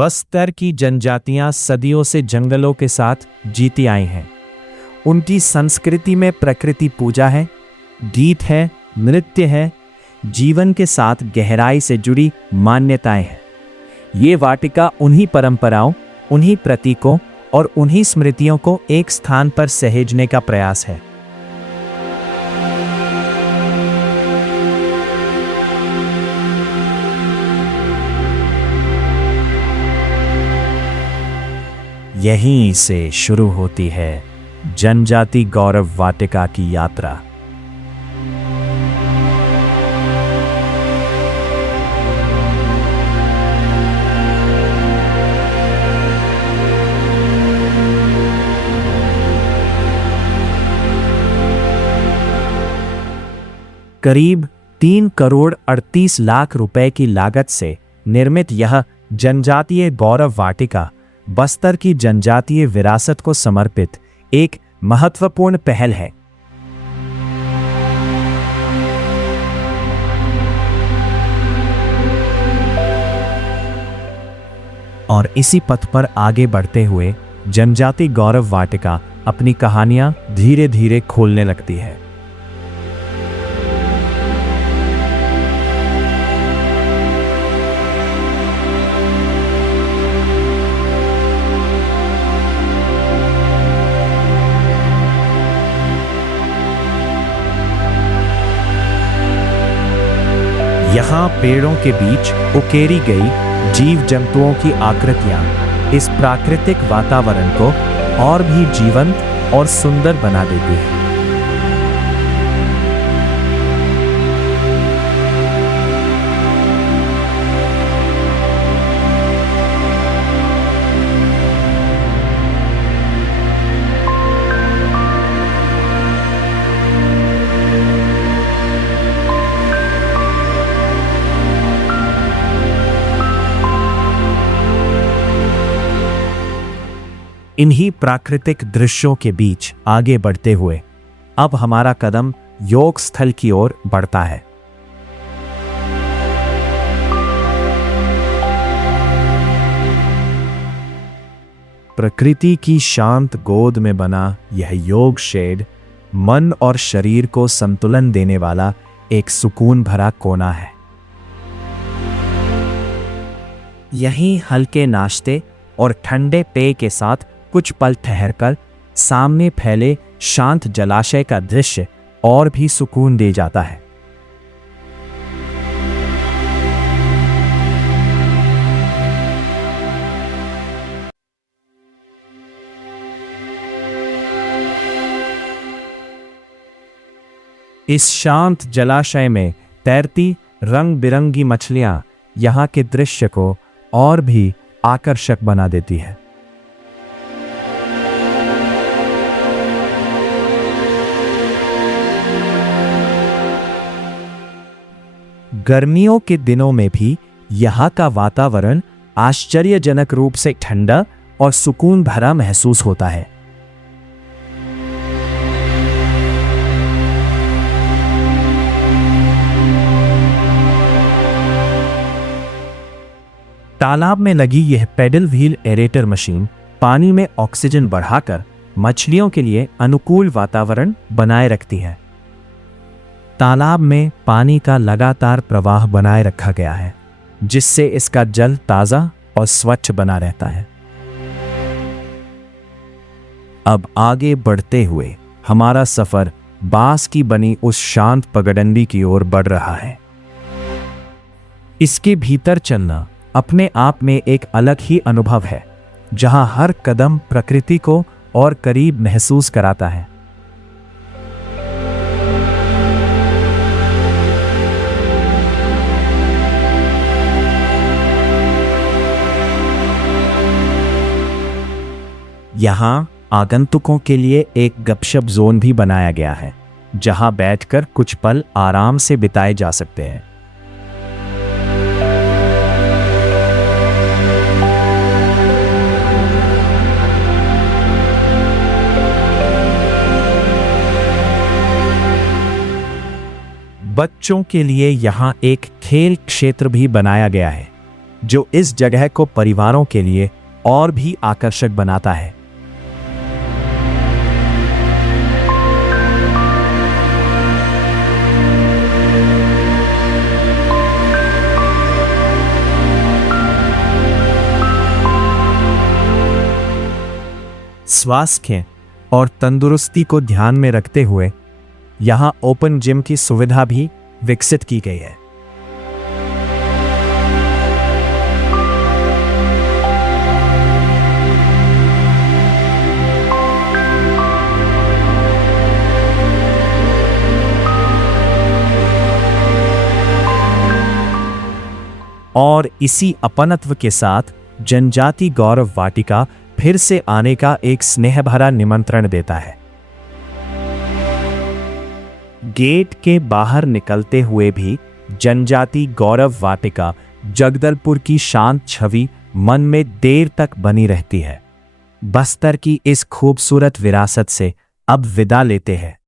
बस्तर की जनजातियां सदियों से जंगलों के साथ जीती आई हैं। उनकी संस्कृति में प्रकृति पूजा है, गीत है, नृत्य है, जीवन के साथ गहराई से जुड़ी मान्यताएं हैं। ये वाटिका उन्हीं परंपराओं, उन्हीं प्रतीकों और उन्हीं स्मृतियों को एक स्थान पर सहेजने का प्रयास है। यहीं से शुरू होती है जनजाति गौरव वाटिका की यात्रा। करीब 3 करोड़ 38 लाख रुपए की लागत से निर्मित यह जनजातीय गौरव वाटिका बस्तर की जनजातीय विरासत को समर्पित एक महत्वपूर्ण पहल है। और इसी पथ पर आगे बढ़ते हुए जनजाति गौरव वाटिका अपनी कहानियां धीरे धीरे खोलने लगती है। यहाँ पेड़ों के बीच उकेरी गई जीव जंतुओं की आकृतियां इस प्राकृतिक वातावरण को और भी जीवंत और सुंदर बना देती हैं। इन्हीं प्राकृतिक दृश्यों के बीच आगे बढ़ते हुए अब हमारा कदम योग स्थल की ओर बढ़ता है। प्रकृति की शांत गोद में बना यह योग शेड मन और शरीर को संतुलन देने वाला एक सुकून भरा कोना है। यहीं हल्के नाश्ते और ठंडे पेय के साथ कुछ पल ठहरकर सामने फैले शांत जलाशय का दृश्य और भी सुकून दे जाता है। इस शांत जलाशय में तैरती रंग बिरंगी मछलियां यहां के दृश्य को और भी आकर्षक बना देती है। गर्मियों के दिनों में भी यहाँ का वातावरण आश्चर्यजनक रूप से ठंडा और सुकून भरा महसूस होता है। तालाब में लगी यह पेडल व्हील एरेटर मशीन पानी में ऑक्सीजन बढ़ाकर मछलियों के लिए अनुकूल वातावरण बनाए रखती है। तालाब में पानी का लगातार प्रवाह बनाए रखा गया है, जिससे इसका जल ताजा और स्वच्छ बना रहता है। अब आगे बढ़ते हुए हमारा सफर बांस की बनी उस शांत पगडंडी की ओर बढ़ रहा है। इसके भीतर चलना अपने आप में एक अलग ही अनुभव है, जहां हर कदम प्रकृति को और करीब महसूस कराता है। यहाँ आगंतुकों के लिए एक गपशप जोन भी बनाया गया है, जहां बैठकर कुछ पल आराम से बिताए जा सकते हैं। बच्चों के लिए यहाँ एक खेल क्षेत्र भी बनाया गया है, जो इस जगह को परिवारों के लिए और भी आकर्षक बनाता है। स्वास्थ्य और तंदुरुस्ती को ध्यान में रखते हुए यहाँ ओपन जिम की सुविधा भी विकसित की गई है। और इसी अपनत्व के साथ जनजाति गौरव वाटिका फिर से आने का एक स्नेह भरा निमंत्रण देता है। गेट के बाहर निकलते हुए भी जनजाति गौरव वाटिका जगदलपुर की शांत छवि मन में देर तक बनी रहती है। बस्तर की इस खूबसूरत विरासत से अब विदा लेते हैं।